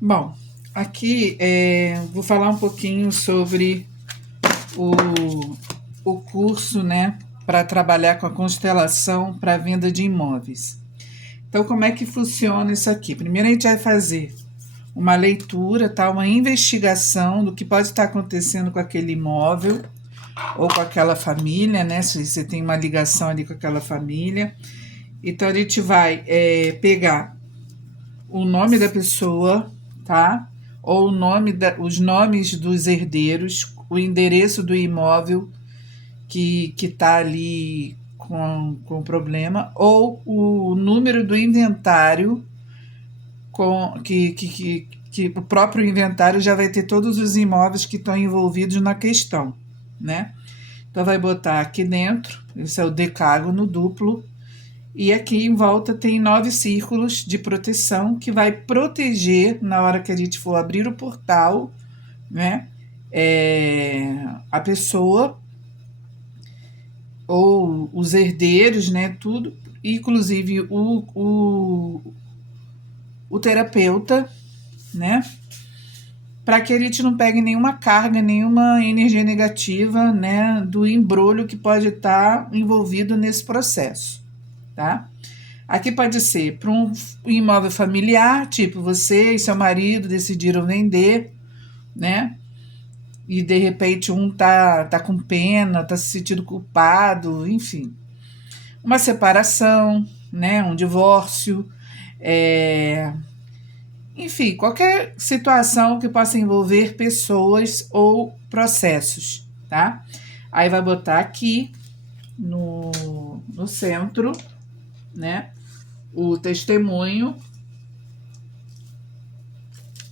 Bom, aqui vou falar um pouquinho sobre o, o curso, né, para trabalhar com a constelação para venda de imóveis. Então, como é que funciona isso aqui? Primeiro, a gente vai fazer uma leitura, tá, uma investigação do que pode estar acontecendo com aquele imóvel ou com aquela família, né? Se você tem uma ligação ali com aquela família. Então, a gente vai pegar o nome da pessoa, tá? Ou os nomes dos herdeiros, o endereço do imóvel que está ali com problema, ou o número do inventário, que o próprio inventário já vai ter todos os imóveis que estão envolvidos na questão, né? Então, vai botar aqui dentro, esse é o decágono duplo, e aqui em volta tem 9 círculos de proteção que vai proteger na hora que a gente for abrir o portal, né? A pessoa ou os herdeiros, né? Tudo, inclusive o terapeuta, né? Para que a gente não pegue nenhuma carga, nenhuma energia negativa, né? Do embrulho que pode estar envolvido nesse processo, tá? Aqui pode ser para um imóvel familiar, tipo você e seu marido decidiram vender, né? E de repente um tá com pena, tá se sentindo culpado, enfim. Uma separação, né? Um divórcio, enfim, qualquer situação que possa envolver pessoas ou processos, tá? Aí vai botar aqui no centro, né? O testemunho,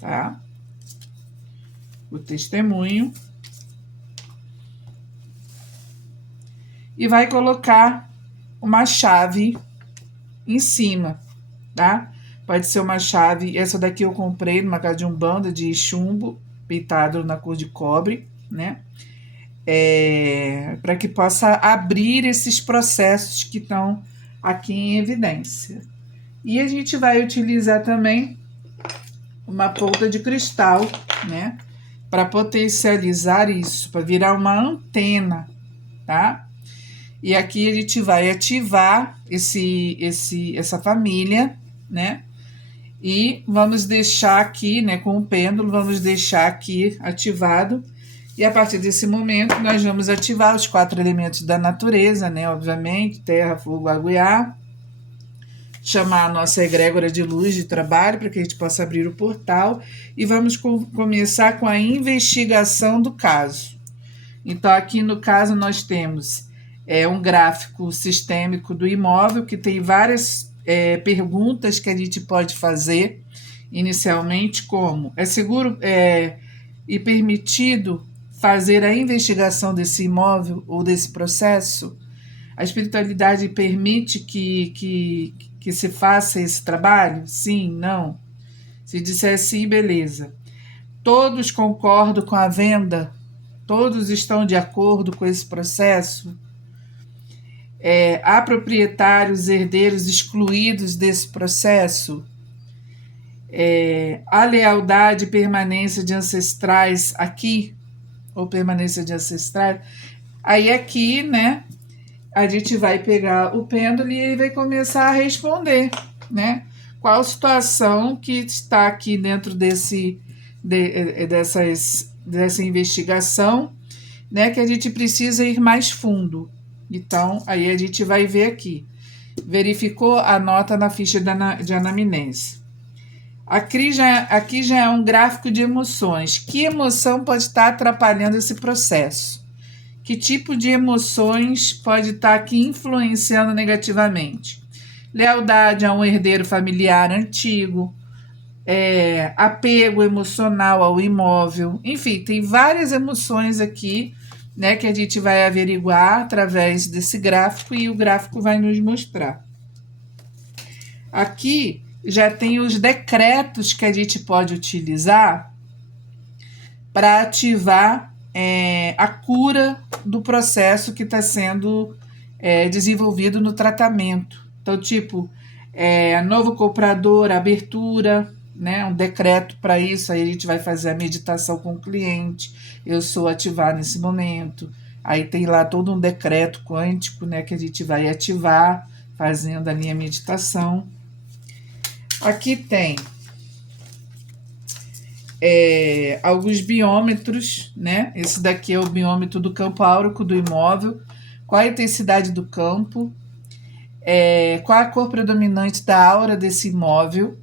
tá? O testemunho. E vai colocar uma chave em cima, tá? Pode ser uma chave, essa daqui eu comprei numa casa de umbanda de chumbo, pintado na cor de cobre, né? Para que possa abrir esses processos que estão aqui em evidência. E a gente vai utilizar também uma ponta de cristal, né? Para potencializar isso, para virar uma antena, tá? E aqui a gente vai ativar essa família, né? E vamos deixar aqui, né, com o pêndulo, vamos deixar aqui ativado. E a partir desse momento, nós vamos ativar os 4 elementos da natureza, né? Obviamente, terra, fogo, água e ar. Chamar a nossa egrégora de luz de trabalho para que a gente possa abrir o portal. E vamos começar com a investigação do caso. Então, aqui no caso, nós temos um gráfico sistêmico do imóvel, que tem várias perguntas que a gente pode fazer inicialmente, como é seguro e permitido fazer a investigação desse imóvel ou desse processo? A espiritualidade permite que se faça esse trabalho? Sim, não? Se disser sim, beleza. Todos concordam com a venda? Todos estão de acordo com esse processo? Há proprietários, herdeiros excluídos desse processo? Há lealdade e permanência de ancestrais aqui? Ou permanência de ancestrais? Aí aqui, né, a gente vai pegar o pêndulo e vai começar a responder, né? Qual situação que está aqui dentro dessa investigação, né, que a gente precisa ir mais fundo. Então, aí a gente vai ver aqui. Verificou a nota na ficha de anamnese. Aqui já é um gráfico de emoções. Que emoção pode estar atrapalhando esse processo? Que tipo de emoções pode estar aqui influenciando negativamente? Lealdade a um herdeiro familiar antigo, apego emocional ao imóvel, enfim, tem várias emoções aqui, né, que a gente vai averiguar através desse gráfico e o gráfico vai nos mostrar. Aqui já tem os decretos que a gente pode utilizar para ativar a cura do processo que está sendo desenvolvido no tratamento. Então, tipo, novo comprador, abertura, né, um decreto para isso. Aí a gente vai fazer a meditação com o cliente. Eu sou ativar nesse momento. Aí tem lá todo um decreto quântico, né, que a gente vai ativar fazendo ali a meditação. Aqui tem alguns biômetros, né? Esse daqui é o biômetro do campo áurico do imóvel. Qual a intensidade do campo? Qual a cor predominante da aura desse imóvel?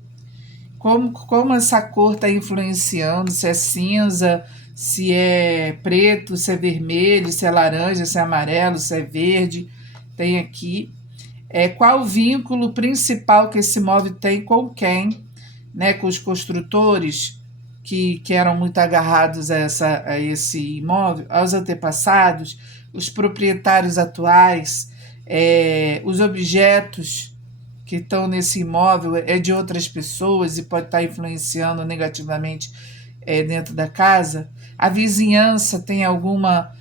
Como essa cor está influenciando? Se é cinza, se é preto, se é vermelho, se é laranja, se é amarelo, se é verde. Tem aqui. Qual o vínculo principal que esse imóvel tem com quem? Né, com os construtores que eram muito agarrados a esse imóvel, aos antepassados, os proprietários atuais, os objetos que estão nesse imóvel de outras pessoas e pode estar influenciando negativamente dentro da casa. A vizinhança tem alguma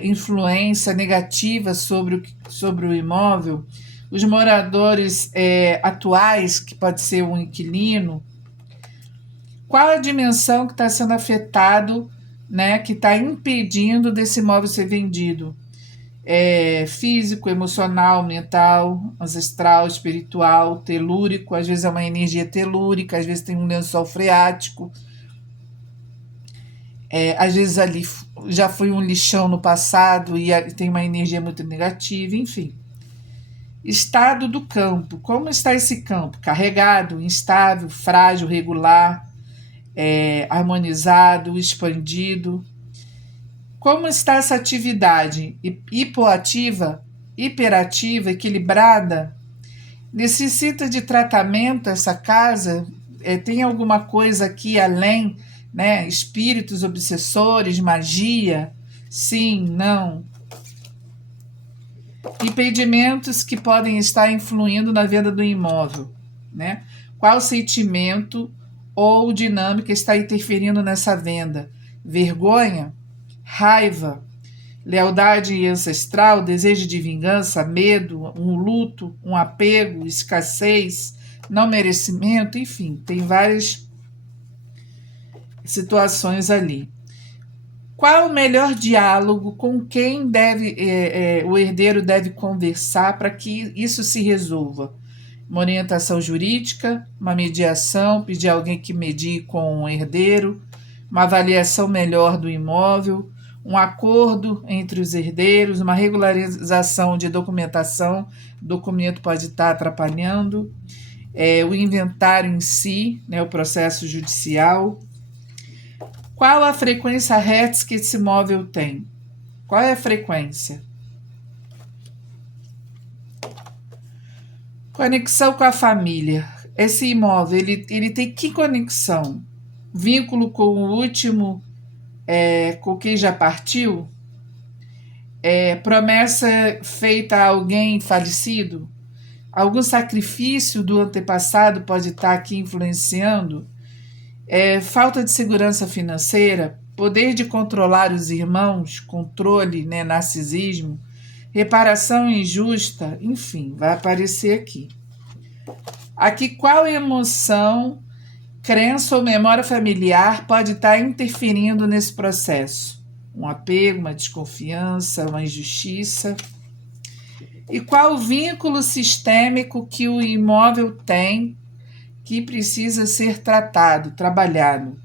influência negativa sobre o imóvel. Os moradores atuais, que pode ser um inquilino, qual a dimensão que está sendo afetado, né, que está impedindo desse imóvel ser vendido? Físico, emocional, mental, ancestral, espiritual, telúrico, às vezes é uma energia telúrica, às vezes tem um lençol freático, às vezes ali já foi um lixão no passado e tem uma energia muito negativa, enfim. Estado do campo. Como está esse campo? Carregado, instável, frágil, regular, harmonizado, expandido. Como está essa atividade? Hipoativa, hiperativa, equilibrada? Necessita de tratamento essa casa? Tem alguma coisa aqui além, né? Espíritos obsessores, magia? Sim, não. Impedimentos que podem estar influindo na venda do imóvel, né? Qual sentimento ou dinâmica está interferindo nessa venda? Vergonha, raiva, lealdade ancestral, desejo de vingança, medo, um luto, um apego, escassez, não merecimento, enfim, tem várias situações ali. Qual o melhor diálogo com quem o herdeiro deve conversar para que isso se resolva? Uma orientação jurídica, uma mediação, pedir alguém que medie com o herdeiro, uma avaliação melhor do imóvel, um acordo entre os herdeiros, uma regularização de documentação, o documento pode estar atrapalhando, o inventário em si, né, o processo judicial. Qual a frequência Hertz que esse móvel tem? Qual é a frequência? Conexão com a família. Esse imóvel, ele tem que conexão? Vínculo com o último, com quem já partiu? Promessa feita a alguém falecido? Algum sacrifício do antepassado pode estar aqui influenciando? Falta de segurança financeira, poder de controlar os irmãos, controle, né, narcisismo, reparação injusta, enfim, vai aparecer aqui. Aqui, qual emoção, crença ou memória familiar pode estar interferindo nesse processo? Um apego, uma desconfiança, uma injustiça. E qual o vínculo sistêmico que o imóvel tem que precisa ser tratado, trabalhado?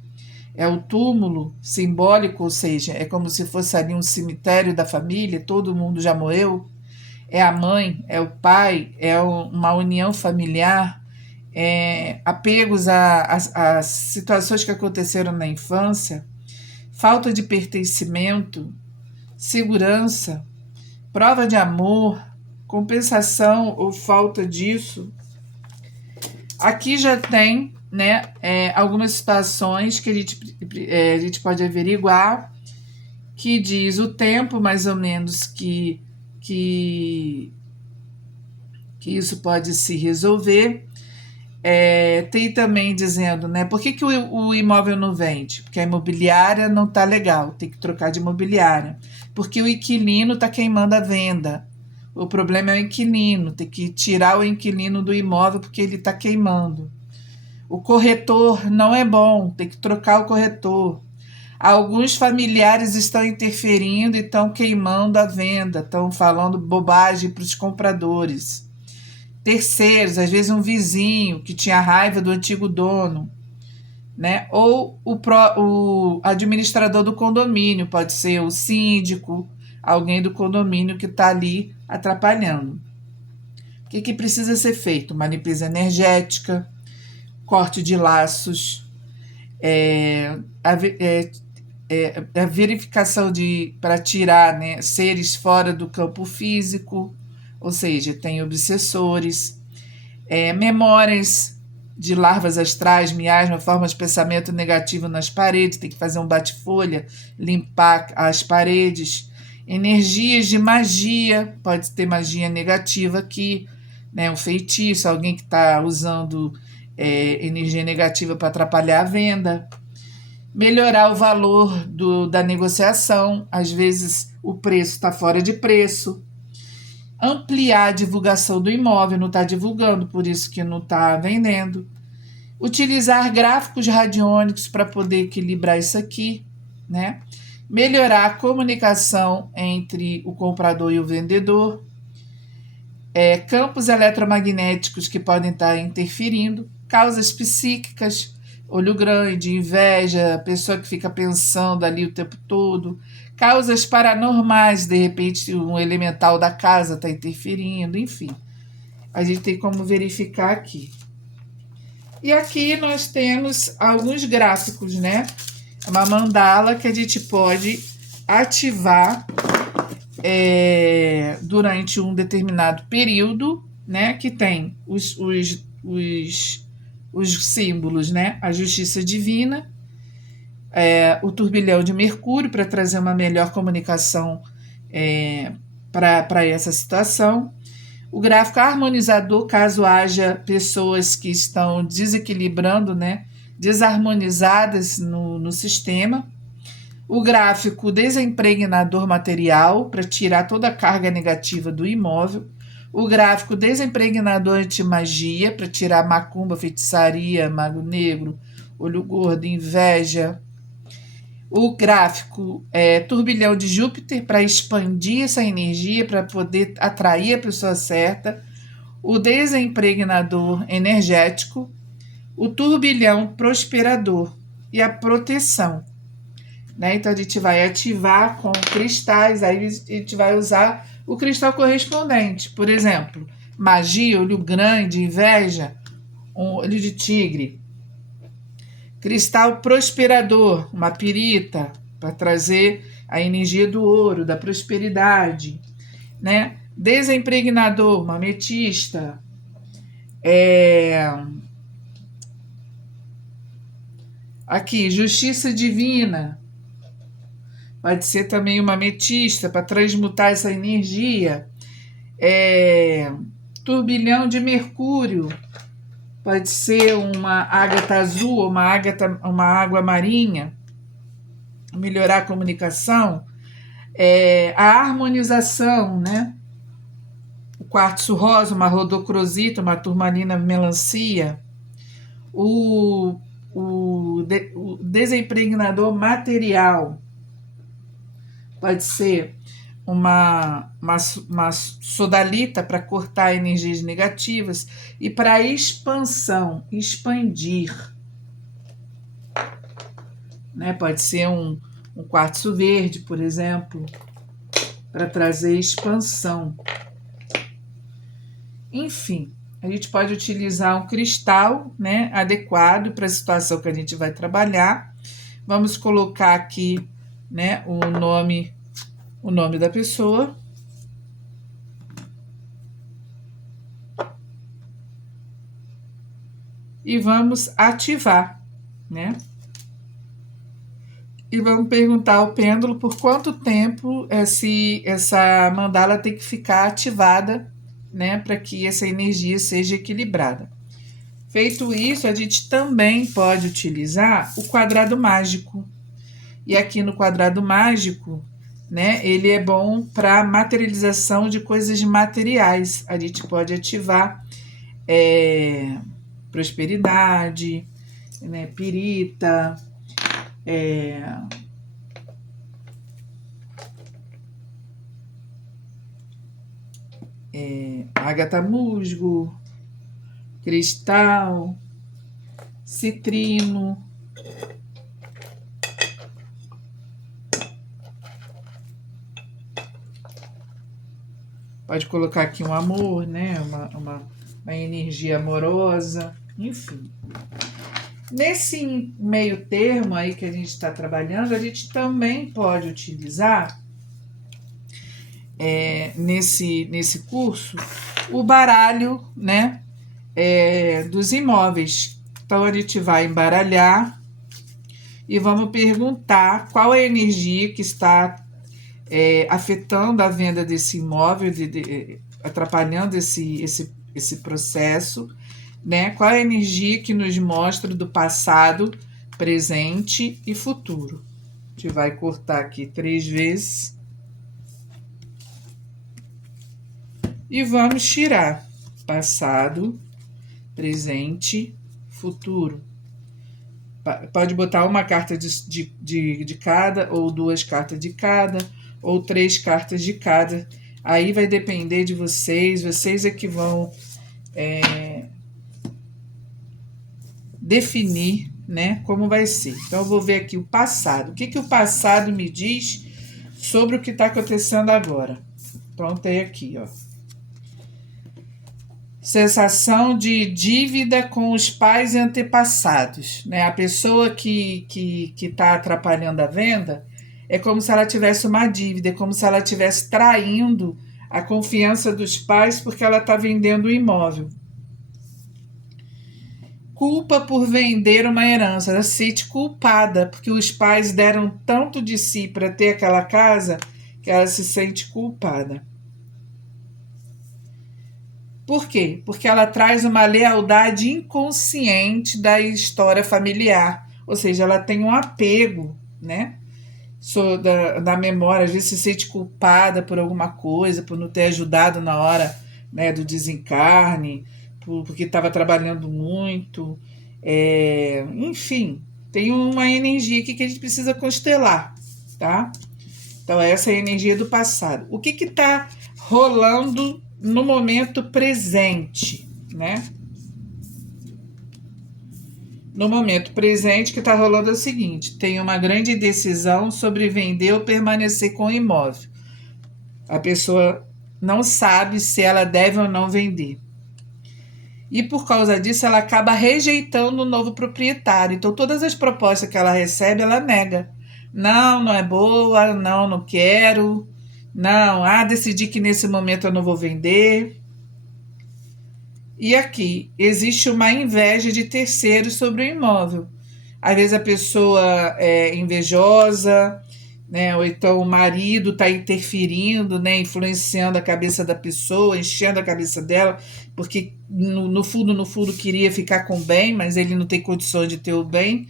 É o túmulo simbólico, ou seja, é como se fosse ali um cemitério da família, todo mundo já morreu? É a mãe, é o pai, é uma união familiar, apegos a situações que aconteceram na infância, falta de pertencimento, segurança, prova de amor, compensação ou falta disso. Aqui já tem, né, algumas situações que a gente pode averiguar, que diz o tempo mais ou menos que isso pode se resolver. Tem também dizendo, né, por que o imóvel não vende? Porque a imobiliária não está legal, tem que trocar de imobiliária. Porque o inquilino está queimando a venda. O problema é o inquilino, tem que tirar o inquilino do imóvel porque ele está queimando. O corretor não é bom, tem que trocar o corretor. Alguns familiares estão interferindo e estão queimando a venda, estão falando bobagem para os compradores. Terceiros, às vezes um vizinho que tinha raiva do antigo dono, né? Ou o administrador do condomínio, pode ser o síndico, alguém do condomínio que está ali atrapalhando. O que precisa ser feito? Uma limpeza energética, corte de laços, a verificação para tirar, né, seres fora do campo físico, ou seja, tem obsessores, memórias de larvas astrais, miasma, formas de pensamento negativo nas paredes, tem que fazer um bate-folha, limpar as paredes. Energias de magia, pode ter magia negativa aqui, né, um feitiço, alguém que está usando energia negativa para atrapalhar a venda. Melhorar o valor da negociação, às vezes o preço está fora de preço. Ampliar a divulgação do imóvel, não está divulgando, por isso que não está vendendo. Utilizar gráficos radiônicos para poder equilibrar isso aqui, né? Melhorar a comunicação entre o comprador e o vendedor. Campos eletromagnéticos que podem estar interferindo. Causas psíquicas, olho grande, inveja, pessoa que fica pensando ali o tempo todo. Causas paranormais, de repente um elemental da casa está interferindo, enfim. A gente tem como verificar aqui. E aqui nós temos alguns gráficos, né? Uma mandala que a gente pode ativar durante um determinado período, né? Que tem os símbolos, né? A justiça divina, o turbilhão de Mercúrio para trazer uma melhor comunicação para essa situação. O gráfico harmonizador, caso haja pessoas que estão desequilibrando, né, desarmonizadas no sistema. O gráfico desempregnador material, para tirar toda a carga negativa do imóvel. O gráfico desempregnador anti-magia, para tirar macumba, feitiçaria, mago negro, olho gordo, inveja. O gráfico turbilhão de Júpiter, para expandir essa energia, para poder atrair a pessoa certa. O desempregnador energético. O turbilhão prosperador e a proteção. Né? Então, a gente vai ativar com cristais, aí a gente vai usar o cristal correspondente. Por exemplo, magia, olho grande, inveja, olho de tigre. Cristal prosperador, uma pirita, para trazer a energia do ouro, da prosperidade, né? Desempregnador, uma ametista. Aqui, justiça divina. Pode ser também uma ametista, para transmutar essa energia. Turbilhão de Mercúrio. Pode ser uma ágata azul, uma água marinha, melhorar a comunicação, a harmonização, né? O quartzo rosa, uma rodocrosita, uma turmalina melancia, o desempregnador material, pode ser uma sodalita para cortar energias negativas e para expansão, expandir. Né? Pode ser um quartzo verde, por exemplo, para trazer expansão. Enfim, a gente pode utilizar um cristal, né, adequado para a situação que a gente vai trabalhar. Vamos colocar aqui, né, o nome da pessoa. E vamos ativar, né? E vamos perguntar ao pêndulo por quanto tempo essa mandala tem que ficar ativada, né? Para que essa energia seja equilibrada. Feito isso, a gente também pode utilizar o quadrado mágico. E aqui no quadrado mágico, né, ele é bom para materialização de coisas materiais. A gente pode ativar prosperidade, né? Pirita, ágata musgo, cristal, citrino. Pode colocar aqui um amor, né? Uma energia amorosa, enfim. Nesse meio termo aí que a gente está trabalhando, a gente também pode utilizar, nesse curso, o baralho, né? Dos imóveis. Então, a gente vai embaralhar e vamos perguntar qual é a energia que está afetando a venda desse imóvel, atrapalhando esse processo, né? Qual é a energia que nos mostra do passado, presente e futuro? A gente vai cortar aqui 3 vezes e vamos tirar passado, presente, futuro. Pode botar uma carta de cada, ou 2 cartas de cada, ou 3 cartas de cada. Aí vai depender de vocês é que vão definir, né, como vai ser. Então, eu vou ver aqui o passado. O que o passado me diz sobre o que está acontecendo agora? Pronto, aí aqui, ó. Sensação de dívida com os pais e antepassados, né? A pessoa que está atrapalhando a venda é como se ela tivesse uma dívida, é como se ela estivesse traindo a confiança dos pais porque ela está vendendo o imóvel. Culpa por vender uma herança, ela se sente culpada porque os pais deram tanto de si para ter aquela casa que ela se sente culpada. Por quê? Porque ela traz uma lealdade inconsciente da história familiar. Ou seja, ela tem um apego, né? Da memória. Às vezes se sente culpada por alguma coisa, por não ter ajudado na hora, né, do desencarne, porque estava trabalhando muito. Enfim, tem uma energia aqui que a gente precisa constelar, tá? Então, essa é a energia do passado. O que está rolando no momento presente, né? No momento presente, que está rolando é o seguinte: tem uma grande decisão sobre vender ou permanecer com o imóvel. A pessoa não sabe se ela deve ou não vender. E por causa disso, ela acaba rejeitando o novo proprietário. Então, todas as propostas que ela recebe, ela nega. Não, não é boa, não quero. Não, decidi que nesse momento eu não vou vender. E aqui, existe uma inveja de terceiros sobre o imóvel. Às vezes a pessoa é invejosa, né? Ou então o marido está interferindo, né? Influenciando a cabeça da pessoa, enchendo a cabeça dela, porque no fundo queria ficar com o bem, mas ele não tem condições de ter o bem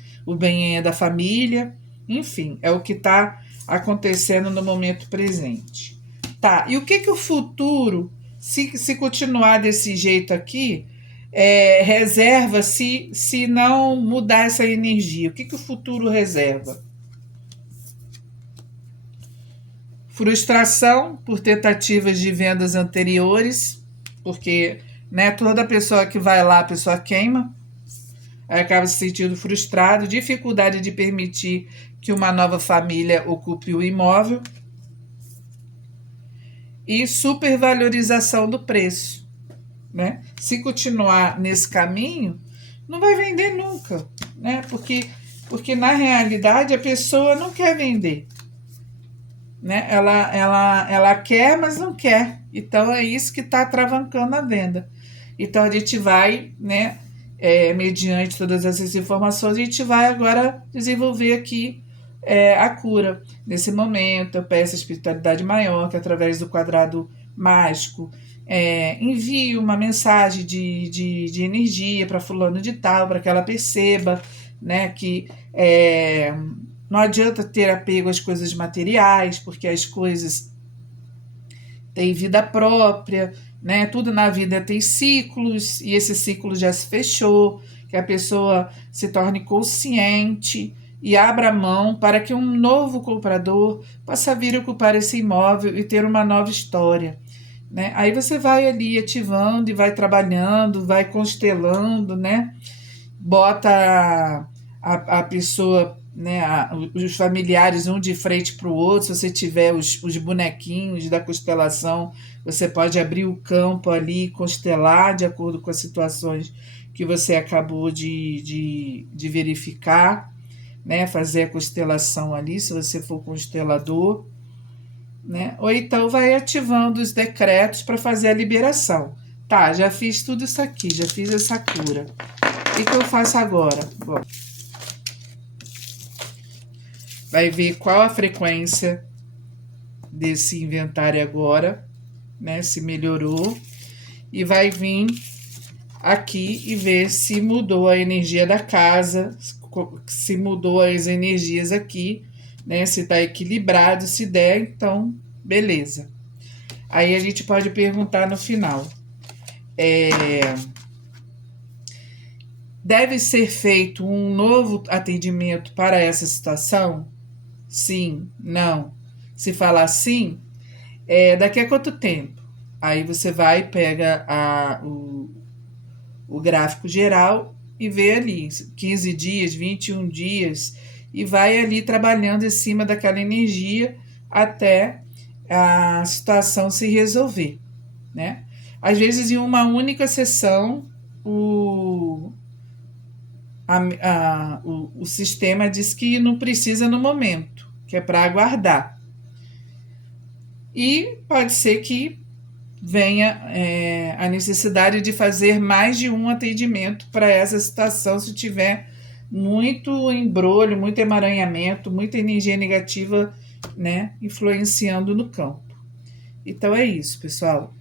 é da família. Enfim, é o que está acontecendo no momento presente. Tá, e o que o futuro, se continuar desse jeito aqui, reserva se não mudar essa energia? O que o futuro reserva? Frustração por tentativas de vendas anteriores, porque, né, toda pessoa que vai lá, a pessoa queima, aí acaba se sentindo frustrado, dificuldade de permitir que uma nova família ocupe o imóvel, e supervalorização do preço, né? Se continuar nesse caminho, não vai vender nunca, né? Porque na realidade a pessoa não quer vender, né? Ela quer, mas não quer. Então é isso que está travancando a venda. Então a gente vai, né? Mediante todas essas informações, a gente vai agora desenvolver aqui a cura. Nesse momento, eu peço a espiritualidade maior, que através do quadrado mágico envie uma mensagem de energia para fulano de tal, para que ela perceba, né, que não adianta ter apego às coisas materiais, porque as coisas têm vida própria, né? Tudo na vida tem ciclos e esse ciclo já se fechou, que a pessoa se torne consciente e abra mão para que um novo comprador possa vir ocupar esse imóvel e ter uma nova história, né? Aí você vai ali ativando e vai trabalhando, vai constelando, né? Bota a pessoa, né, os familiares um de frente para o outro. Se você tiver os bonequinhos da constelação, você pode abrir o campo ali e constelar de acordo com as situações que você acabou de verificar, né? Fazer a constelação ali, se você for constelador, né? Ou então vai ativando os decretos para fazer a liberação. Tá, já fiz tudo isso aqui, já fiz essa cura. O que eu faço agora? Bom, vai ver qual a frequência desse inventário agora, né? Se melhorou. E vai vir aqui e ver se mudou a energia da casa, se mudou as energias aqui, né? Se tá equilibrado, se der, então, beleza. Aí a gente pode perguntar no final. Deve ser feito um novo atendimento para essa situação? Sim, não. Se falar sim, daqui a quanto tempo? Aí você vai, pega o gráfico geral e vê ali 15 dias, 21 dias, e vai ali trabalhando em cima daquela energia até a situação se resolver, né? Às vezes, em uma única sessão, o sistema diz que não precisa no momento, que é para aguardar. E pode ser que venha a necessidade de fazer mais de um atendimento para essa situação, se tiver muito embrolho, muito emaranhamento, muita energia negativa, né, influenciando no campo. Então é isso, pessoal.